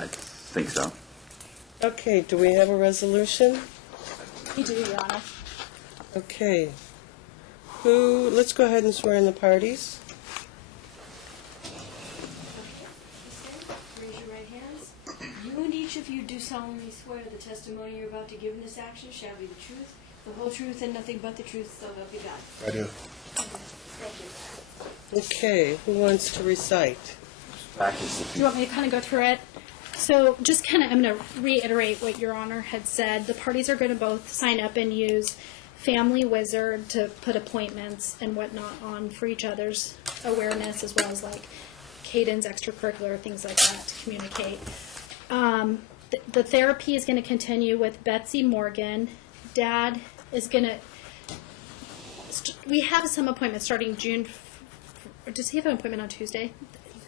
I think so. Okay, do we have a resolution? You do, Your Honor. Okay. Let's go ahead and swear in the parties. Raise your right hands. You and each of you do solemnly swear the testimony you're about to give in this action shall be the truth, the whole truth, and nothing but the truth, so help you God. I do. Thank you. Okay, who wants to recite? Do Do you want me to kind of go through it? So just kind of, I'm going to reiterate what Your Honor had said. The parties are going to both sign up and use Family Wizard to put appointments and whatnot on for each other's awareness, as well as like cadence, extracurricular, things like that to communicate. The therapy is going to continue with Betsy Morgan. Dad is going to, we have some appointments starting June. Does he have an appointment on Tuesday?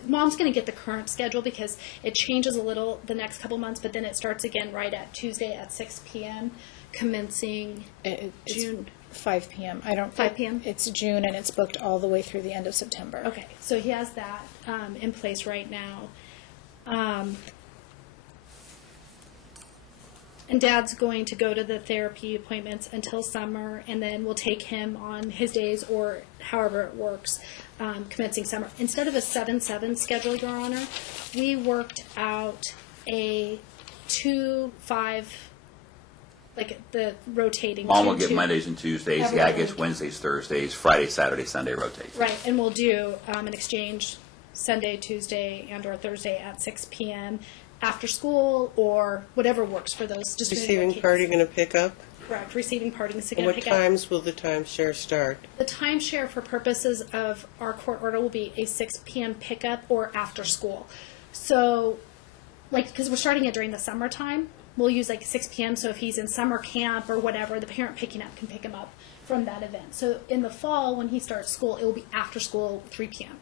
Mom's going to get the current schedule because it changes a little the next couple months, but then it starts again right at Tuesday at 6 p.m., commencing June. 5 p.m. 5 p.m.? It's June, and it's booked all the way through the end of September. Okay, so he has that in place right now. And Dad's going to go to the therapy appointments until summer, and then we'll take him on his days or however it works, commencing summer. Instead of a 7-7 schedule, Your Honor, we worked out a 2-5, like the rotating. Mom will 2-2. get Mondays and Tuesdays. Every Dad gets week. Wednesdays, Thursdays, Friday, Saturday, Sunday rotates. Right, and we'll do an exchange Sunday, Tuesday, and or Thursday at 6 p.m. after school or whatever works for those. Just Receiving party going to pick up? Correct. Receiving party is And going to what pick up. times will the timeshare start? The timeshare for purposes of our court order will be a 6 p.m. pickup or after school. So, like, because we're starting it during the summertime, we'll use like 6 p.m. So if he's in summer camp or whatever, the parent picking up can pick him up from that event. So in the fall, when he starts school, it will be after school, 3 p.m.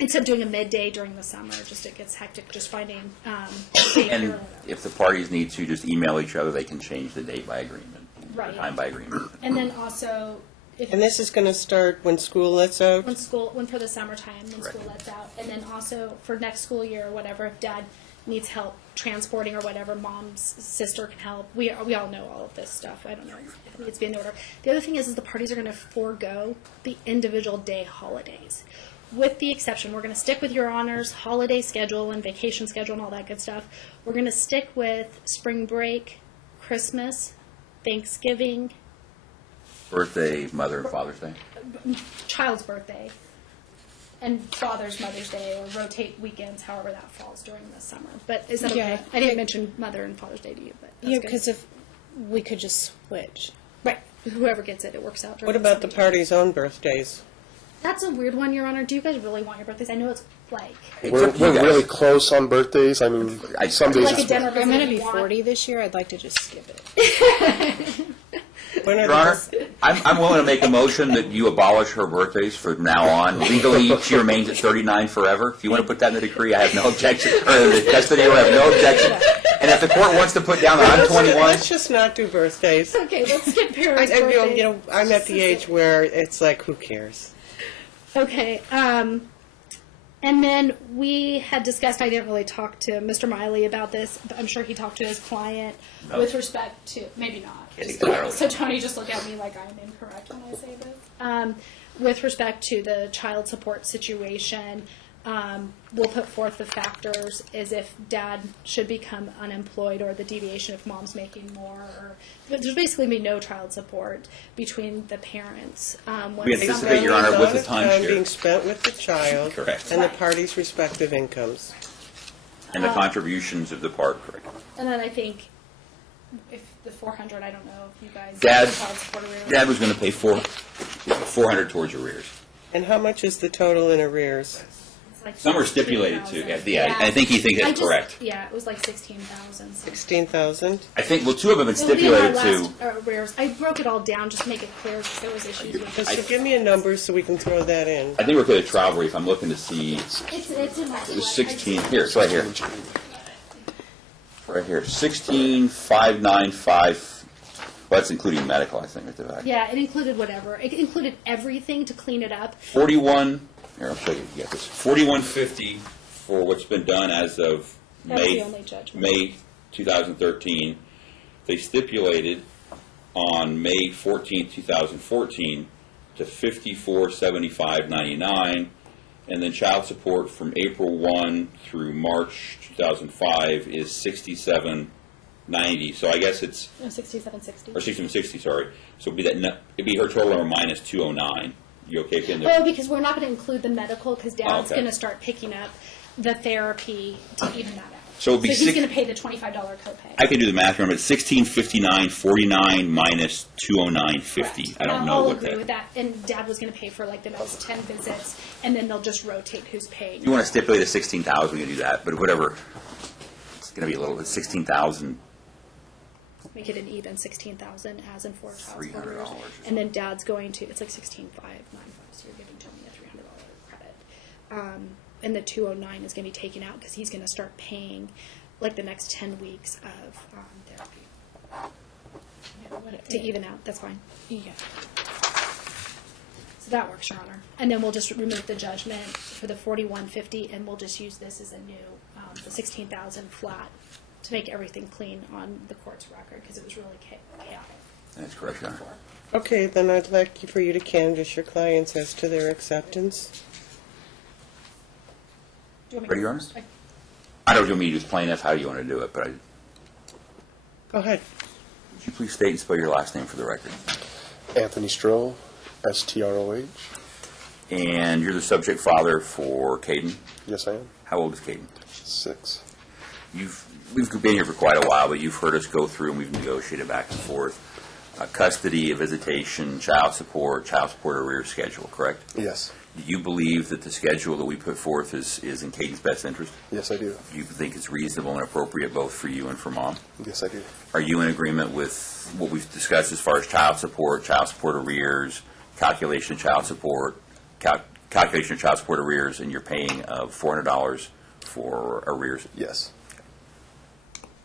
Instead of doing a midday during the summer, just it gets hectic just finding daycare or And whatever. if the parties need to just email each other, they can change the date by agreement. Right. Time by agreement. And then also, if And this is going to start when school lets out? when for the summertime, when school lets out, and then also for next school year or whatever, if Dad needs help transporting or whatever, Mom's sister can help. We all know all of this stuff. I don't know if it needs to be in order. The other thing is the parties are going to forego the individual day holidays. With the exception, we're going to stick with Your Honor's holiday schedule and vacation schedule and all that good stuff. We're going to stick with spring break, Christmas, Thanksgiving, Birthday, Mother, and Father's Day. child's birthday, and Father's Mother's Day, or rotate weekends, however that falls during the summer. But is that okay? Yeah. I didn't mention Mother and Father's Day to you, but that's Yeah, good. because if we could just switch. Right, whoever gets it, it works out. What during about the summer. party's own birthdays? That's a weird one, Your Honor. Do you guys really want your birthdays? I know it's like We're really close on birthdays. I mean, some days like a it's dinner. I'm going to visit be if you want. 40 this year. I'd like to just skip it. When are Your the Honor, birth- I'm willing to make a motion that you abolish her birthdays from now on. Legally, she remains at 39 forever. If you want to put that in the decree, I have no objection. Or the custody, I have no objection. And if the court wants to put down that I'm 21, Let's just not do birthdays. Okay, let's skip parents' birthdays. I'm at the age where it's like, who cares? Okay, and then we had discussed, I didn't really talk to Mr. Miley about this, but I'm sure he talked to his client with respect to, maybe not. Kidding. So Tony, just look at me like I'm incorrect when I say this. With respect to the child support situation, we'll put forth the factors as if Dad should become unemployed or the deviation if Mom's making more. Or there's basically be no child support between the parents. We anticipate, Your Honor, with the Time being timeshare spent with the child. Correct. And the parties' respective incomes. and the contributions of the park, correct? And then I think if the 400, I don't know if you guys Dad, child support arrears. Dad was going to pay 400 towards arrears. And how much is the total in arrears? It's like Some are stipulated to. 16,000. Yeah, I think he thinks that's I just- correct. Yeah, it was like 16,000. 16,000? I think, well, two of them have been It'll be in our stipulated to. last arrears. I broke it all down just to make it clear because there was issues with it. So give me a number so we can throw that in. I think we're going to travel brief. I'm looking to see. It's in my. It was 16. Here, it's right here. Right here. 16,595. Well, that's including medical, I think, at the back. Yeah, it included whatever. It included everything to clean it up. 41. Here, I'll show you. You got this. 4150 for what's been done as of That's the only judgment. May 2013. They stipulated on May 14, 2014 to $54.75.99, and then child support from April 1 through March 2005 is $67.90. So I guess it's No, 6760. or 6760. Sorry. So it'd be her total number minus 209. You okay, Ken? Oh, because we're not going to include the medical because Dad's okay. going to start picking up the therapy to even that out. So it'd be he's going to pay the $25 copay. I can do the math. Remember, it's $1659.49 minus $209.50. I don't know I'll what agree that. with that. And Dad was going to pay for like the next 10 visits, and then they'll just rotate who's paying. You want to stipulate a 16,000? We can do that, but whatever. It's going to be a little bit 16,000. Make it an even 16,000 as in for child support. $300 or And then Dad's going to, it's like 16,595, so you're giving Tony a $300 credit. And the 209 is going to be taken out because he's going to start paying like the next 10 weeks of therapy. To even out, that's fine. Yeah. So that works, Your Honor. And then we'll just remove the judgment for the $41.50, and we'll just use this as a new, the 16,000 flat to make everything clean on the court's record because it was really chaotic. That's correct, Your Honor. Okay, then I'd like for you to canvass your clients as to their acceptance. Do you want me Ready, to Your go Honor? first? I don't know if you want me to use plaintiff. How do you want to do it? But Go ahead. would you please state and spell your last name for the record? Anthony Stroh, STROH. And you're the subject father for Caden. Yes, I am. How old is Caden? 6. We've been here for quite a while, but you've heard us go through and we've negotiated back and forth custody, visitation, child support arrears schedule, correct? Yes. Do you believe that the schedule that we put forth is in Caden's best interest? Yes, I do. Do you think it's reasonable and appropriate both for you and for Mom? Yes, I do. Are you in agreement with what we've discussed as far as child support arrears, calculation of child support arrears, and you're paying of $400 for arrears? Yes. Mm-hmm. Mm-hmm.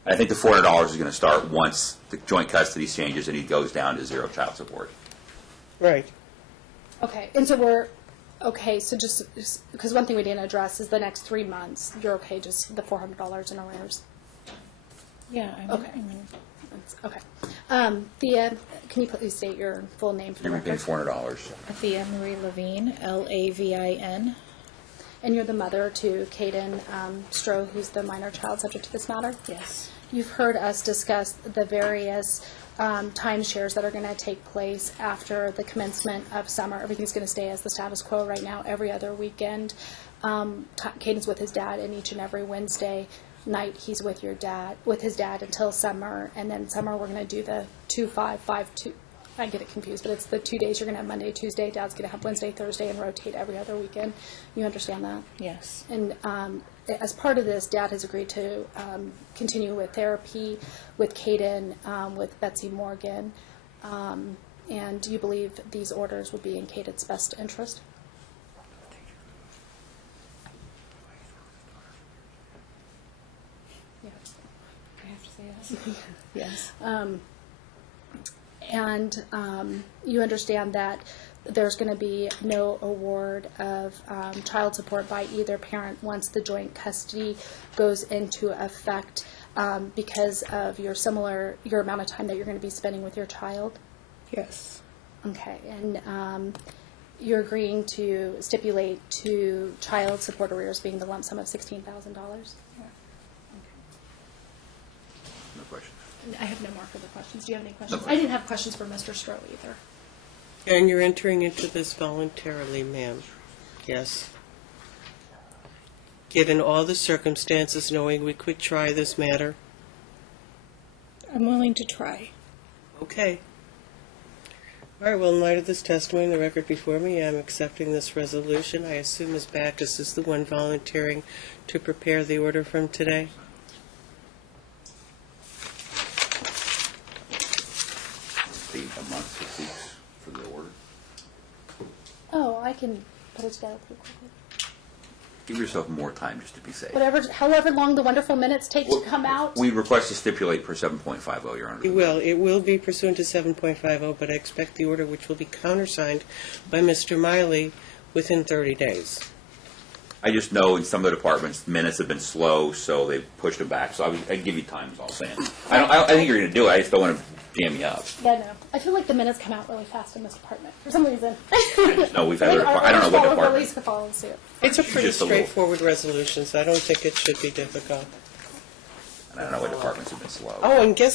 I think the $400 is going to start once the joint custody changes and he goes down to zero child support. Right. Okay, and so so just, because one thing we didn't address is the next 3 months, you're okay, just the $400 in arrears? Yeah. Okay. Okay. Thea, can you please state your full name for the You're paying record? $400. Thea Marie Lavin, Lavin. And you're the mother to Caden Stroh, who's the minor child subject to this matter? Yes. You've heard us discuss the various timeshares that are going to take place after the commencement of summer. Everything's going to stay as the status quo right now. Every other weekend, Caden's with his dad, and each and every Wednesday night he's with his dad until summer. And then summer we're going to do the 2-5-5-2. I get it confused, but it's the 2 days you're going to have Monday, Tuesday. Dad's going to have Wednesday, Thursday, and rotate every other weekend. You understand that? Yes. And as part of this, Dad has agreed to continue with therapy with Caden, with Betsy Morgan. And do you believe these orders would be in Caden's best interest? Yeah. I have to say yes. Yes. And you understand that there's going to be no award of child support by either parent once the joint custody goes into effect because of your amount of time that you're going to be spending with your child? Yes. Okay, and you're agreeing to stipulate to child support arrears being the lump sum of $16,000? No question. I have no more further questions. Do you have any questions? No I questions. didn't have questions for Mr. Stroh either. And you're entering into this voluntarily, ma'am? Yes. Given all the circumstances, knowing we could try this matter? I'm willing to try. Okay. All right, well, in light of this testimony, the record before me, I'm accepting this resolution. I assume Ms. Backus is the one volunteering to prepare the order from today? A month, 6 weeks for the order. Oh, I can put it together pretty quickly. Give yourself more time just to be safe. However long the wonderful minutes take to come out. We request to stipulate per 7.50, Your Honor. It will be pursuant to 7.50, but I expect the order, which will be countersigned by Mr. Miley, within 30 days. I just know in some of the departments, minutes have been slow, so they've pushed them back. So I'd give you time, is all I'm saying. I think you're going to do it. I just don't want to jam you up. Yeah, no. I feel like the minutes come out really fast in this department for some reason. No, we've had a I don't know what department. Police could follow suit. It's a pretty Just a little. straightforward resolution, so I don't think it should be difficult. I don't know what departments have been slow. Oh, and guess